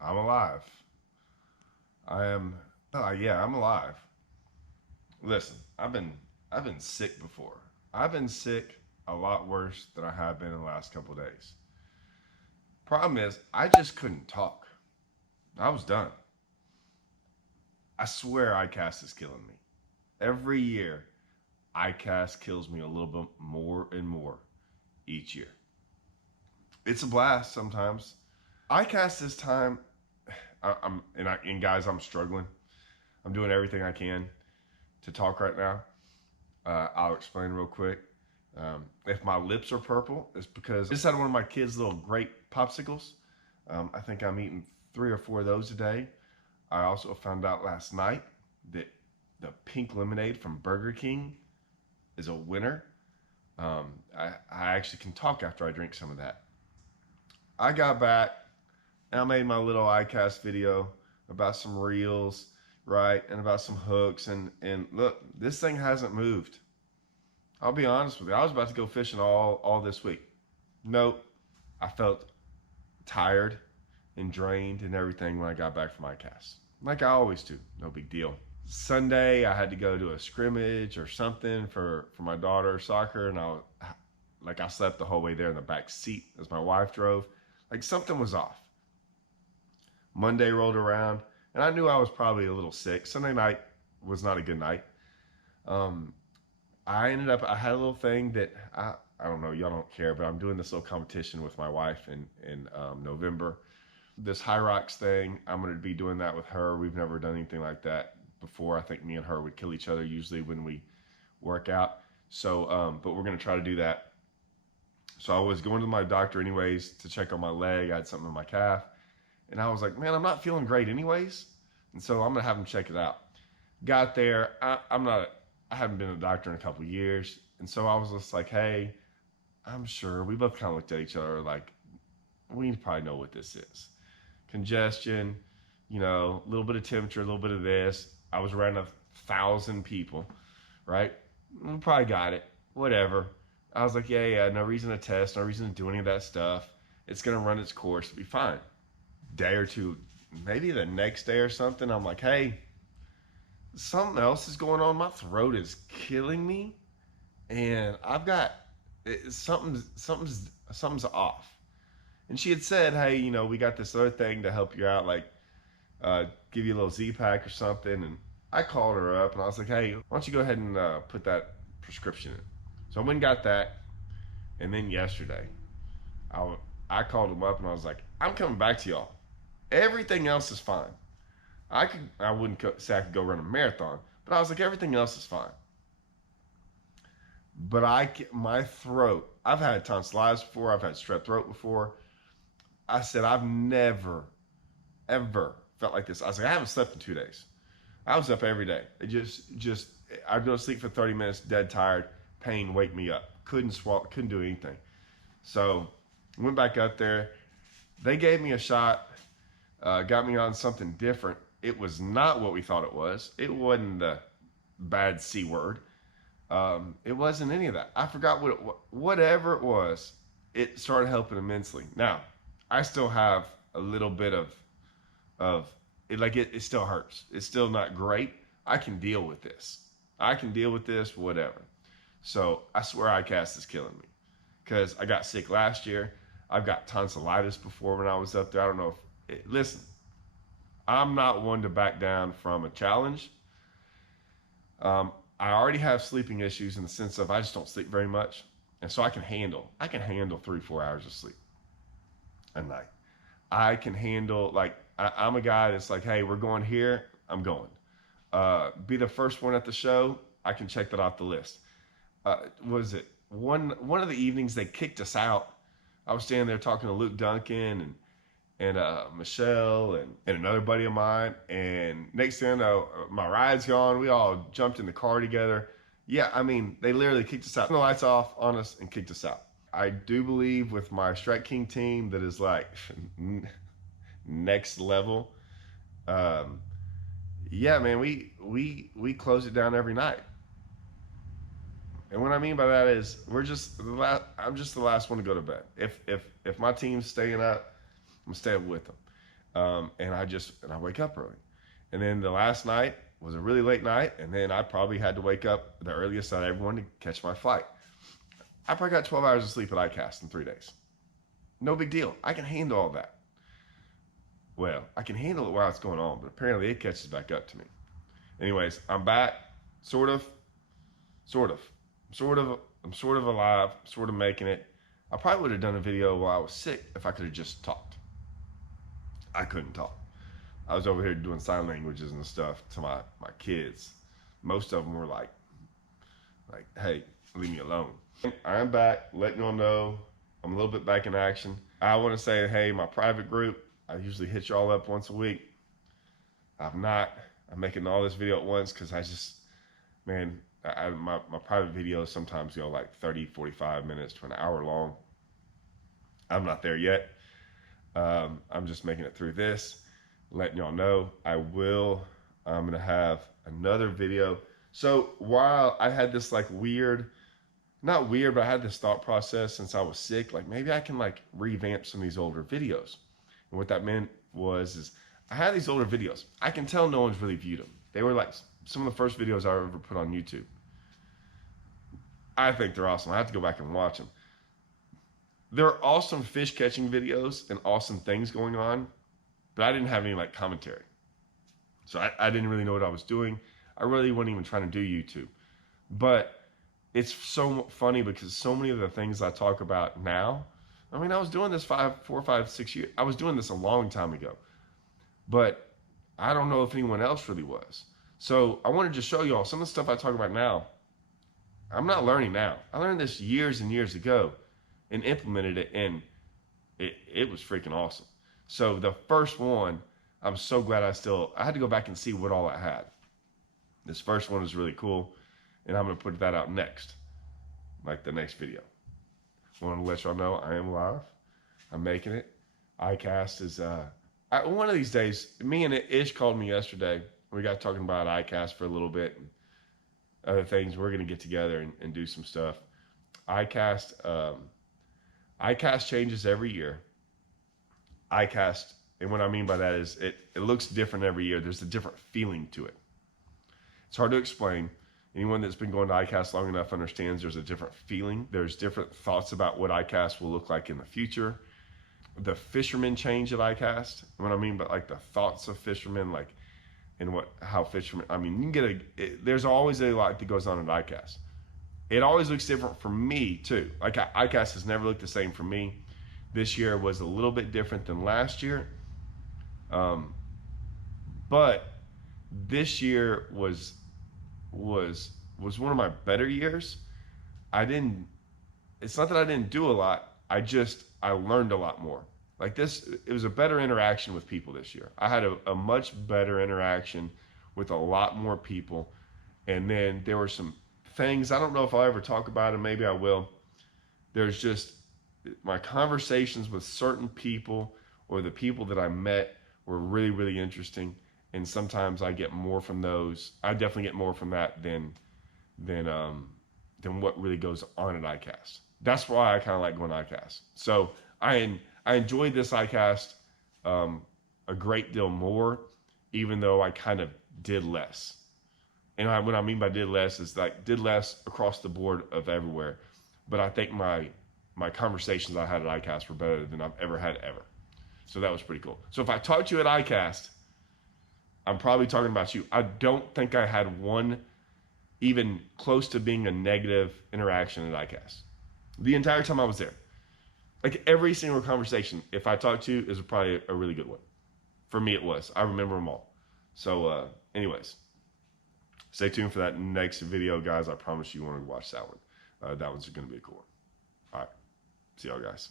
I'm alive. I am. Oh, yeah, I'm alive. Listen, I've been sick before. I've been sick a lot worse than I have been in the last couple of days. Problem is, I just couldn't talk. I was done. I swear ICAST is killing me. Every year, ICAST kills me a little bit more and more each year. It's a blast sometimes. ICAST this time, and guys, I'm struggling. I'm doing everything I can to talk right now. I'll explain real quick. If my lips are purple, it's because I just had one of my kids' little grape popsicles. I think I'm eating 3 or 4 of those a day. I also found out last night that the pink lemonade from Burger King is a winner. I actually can talk after I drink some of that. I got back and I made my little iCast video about some reels, right, and about some hooks. And look, this thing hasn't moved. I'll be honest with you. I was about to go fishing all this week. Nope. I felt tired and drained and everything when I got back from iCast. Like I always do. No big deal. Sunday, I had to go to a scrimmage or something for my daughter's soccer, and I slept the whole way there in the back seat as my wife drove. Like something was off. Monday rolled around, and I knew I was probably a little sick. Sunday night was not a good night. Um, I had a little thing that I don't know, y'all don't care, but I'm doing this little competition with my wife in November. This High Rocks thing, I'm going to be doing that with her. We've never done anything like that before. I think me and her would kill each other usually when we work out. So, but we're going to try to do that. So I was going to my doctor anyways to check on my leg. I had something in my calf. And I was like, man, I'm not feeling great anyways. And so I'm going to have him check it out. Got there. I haven't been to a doctor in a couple of years. And so I was just like, hey, I'm sure. We both kind of looked at each other like, we probably know what this is. Congestion, a little bit of temperature, a little bit of this. I was around 1,000 people, right? We probably got it. Whatever. I was like, yeah, no reason to test, no reason to do any of that stuff. It's going to run its course. It'll be fine. Day or two, maybe the next day or something, I'm like, hey, something else is going on. My throat is killing me, and I've got something's off. And she had said, hey, we got this other thing to help you out, like give you a little Z-Pack or something. And I called her up, and I was like, hey, why don't you go ahead and put that prescription in? So I went and got that. And then yesterday, I called them up, and I was like, I'm coming back to y'all. Everything else is fine. I wouldn't say I could go run a marathon, but I was like, everything else is fine. But my throat, I've had tonsillitis before, I've had strep throat before. I said, I've never, ever felt like this. I was like, I haven't slept in 2 days. I was up every day. It just, I'd go to sleep for 30 minutes, dead tired, pain, wake me up. Couldn't swallow, couldn't do anything. So, went back up there. They gave me a shot, got me on something different. It was not what we thought it was. It wasn't the bad C word. It wasn't any of that. I forgot whatever it was. It started helping immensely. Now, I still have a little bit of it. Like it still hurts. It's still not great. I can deal with this. I can deal with this. Whatever. So I swear, ICAST is killing me because I got sick last year. I've got tonsillitis before when I was up there. I don't know listen, I'm not one to back down from a challenge. I already have sleeping issues in the sense of I just don't sleep very much, and so I can handle 3-4 hours of sleep a night. I can handle I'm a guy that's like, hey, we're going here, I'm going. Be the first one at the show, I can check that off the list. What is it? One of the evenings they kicked us out. I was standing there talking to Luke Duncan and Michelle and another buddy of mine. And next thing I know, my ride's gone. We all jumped in the car together. Yeah, I mean, they literally kicked us out. Turned the lights off on us and kicked us out. I do believe with my Strike King team that is like next level. Yeah, man, we close it down every night. And what I mean by that is I'm just the last one to go to bed. If my team's staying up, I'm staying with them. And I wake up early. And then the last night was a really late night, and then I probably had to wake up the earliest out of everyone to catch my flight. I probably got 12 hours of sleep at ICAST in 3 days. No big deal. I can handle all that. Well, I can handle it while it's going on, but apparently it catches back up to me. Anyways, I'm back, sort of. I'm sort of alive, sort of making it. I probably would have done a video while I was sick if I could have just talked. I couldn't talk. I was over here doing sign languages and stuff to my kids. Most of them were like, hey, leave me alone. I'm back, letting y'all know I'm a little bit back in action. I want to say, hey, my private group, I usually hit y'all up once a week. I'm making all this video at once because I just, man, my private videos sometimes go like 30, 45 minutes to an hour long. I'm not there yet. I'm just making it through this, letting y'all know I'm going to have another video. So while I had this like not weird, but I had this thought process since I was sick, like maybe I can like revamp some of these older videos. And what that meant is I had these older videos. I can tell no one's really viewed them. They were like some of the first videos I ever put on YouTube. I think they're awesome. I have to go back and watch them. There are awesome fish catching videos and awesome things going on, but I didn't have any like commentary. So I didn't really know what I was doing. I really wasn't even trying to do YouTube. But it's so funny because so many of the things I talk about now, I mean, I was doing this 4, 5, 6 years. I was doing this a long time ago, but I don't know if anyone else really was. So I wanted to show y'all some of the stuff I talk about now. I'm not learning now. I learned this years and years ago and implemented it, and it was freaking awesome. So the first one, I'm so glad I had to go back and see what all I had. This first one is really cool, and I'm going to put that out next, like the next video. I want to let y'all know I am live. I'm making it. ICAST is, one of these days, me and Ish called me yesterday. We got talking about ICAST for a little bit and other things. We're going to get together and do some stuff. ICAST changes every year. ICAST, and what I mean by that is it looks different every year. There's a different feeling to it. It's hard to explain. Anyone that's been going to ICAST long enough understands there's a different feeling. There's different thoughts about what ICAST will look like in the future. The fishermen change at ICAST. What I mean by like the thoughts of fishermen, like and how fishermen, I mean, you can get there's always a lot that goes on at ICAST. It always looks different for me too. Like ICAST has never looked the same for me. This year was a little bit different than last year. But this year was one of my better years. It's not that I didn't do a lot. I learned a lot more. Like this, it was a better interaction with people this year. I had a much better interaction with a lot more people. And then there were some things, I don't know if I'll ever talk about them, maybe I will. There's just my conversations with certain people or the people that I met were really, really interesting. And sometimes I get more from those. I definitely get more from that than what really goes on at ICAST. That's why I kind of like going to ICAST. So I enjoyed this ICAST a great deal more, even though I kind of did less. And what I mean by did less is like did less across the board of everywhere. But I think my conversations I had at ICAST were better than I've ever had ever. So that was pretty cool. So if I talked to you at ICAST, I'm probably talking about you. I don't think I had one even close to being a negative interaction at ICAST. The entire time I was there. Like every single conversation, if I talked to you, is probably a really good one. For me, it was. I remember them all. So anyways, stay tuned for that next video, guys. I promise you want to watch that one. That one's going to be a cool one. All right. See y'all, guys.